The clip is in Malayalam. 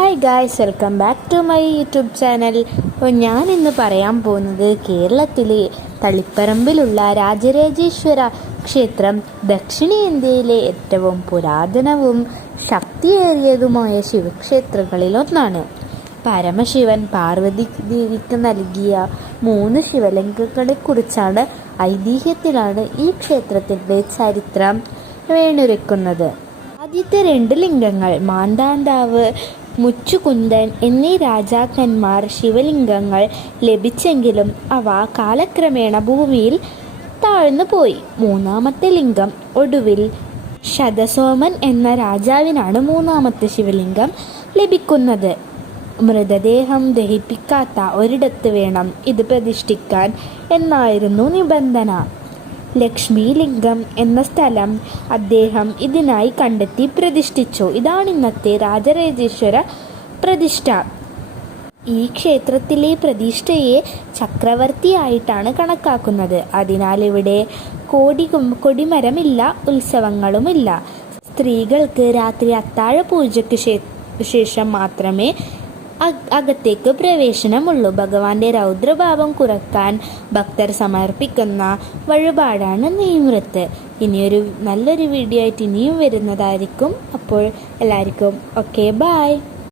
Hi guys, welcome back to my YouTube channel. അപ്പോൾ ഞാൻ ഇന്ന് പറയാൻ പോകുന്നത് കേരളത്തിലെ തളിപ്പറമ്പിലുള്ള രാജരാജേശ്വര ക്ഷേത്രം ദക്ഷിണേന്ത്യയിലെ ഏറ്റവും പുരാതനവും ശക്തിയേറിയതുമായ ശിവക്ഷേത്രങ്ങളിലൊന്നാണ്. പരമശിവൻ പാർവതി ദേവിക്ക് നൽകിയ 3 ശിവലിംഗങ്ങളെക്കുറിച്ചാണ് ഐതിഹ്യത്തിലാണ് ഈ ക്ഷേത്രത്തിൻ്റെ ചരിത്രം വേണുരക്കുന്നത്. ആദ്യത്തെ 2 ലിംഗങ്ങൾ മാന്താണ്ടാവ്, മുച്ചുകുന്ദൻ എന്നീ രാജാക്കന്മാർ ശിവലിംഗങ്ങൾ ലഭിച്ചെങ്കിലും അവ കാലക്രമേണ ഭൂമിയിൽ താഴ്ന്നുപോയി. 3ാമത്തെ ലിംഗം ഒടുവിൽ ശതസോമൻ എന്ന രാജാവിനാണ് 3ാമത്തെ ശിവലിംഗം ലഭിക്കുന്നത്. മൃതദേഹം ദഹിപ്പിക്കാത്ത ഒരിടത്ത് വേണം ഇത് പ്രതിഷ്ഠിക്കാൻ എന്നായിരുന്നു നിബന്ധന. ലക്ഷ്മി ലിംഗം എന്ന സ്ഥലം അദ്ദേഹം ഇതിനായി കണ്ടെത്തി പ്രതിഷ്ഠിച്ചു. ഇതാണ് ഇന്നത്തെ രാജരാജേശ്വര പ്രതിഷ്ഠ. ഈ ക്ഷേത്രത്തിലെ പ്രതിഷ്ഠയെ ചക്രവർത്തിയായിട്ടാണ് കണക്കാക്കുന്നത്. അതിനാൽ ഇവിടെ കൊടിമരമില്ല, ഉത്സവങ്ങളുമില്ല. സ്ത്രീകൾക്ക് രാത്രി അത്താഴ പൂജയ്ക്ക് ശേഷം മാത്രമേ അകത്തേക്ക് പ്രവേശനമുള്ളൂ. ഭഗവാന്റെ രൗദ്രഭാവം കുറക്കാൻ ഭക്തർ സമർപ്പിക്കുന്ന വഴിപാടാണ് നെയ്മൃത്ത്. ഇനിയൊരു നല്ലൊരു വീഡിയോ ആയിട്ട് ഇനിയും വരുന്നതായിരിക്കും. അപ്പോൾ എല്ലാവർക്കും ഓക്കെ, ബൈ.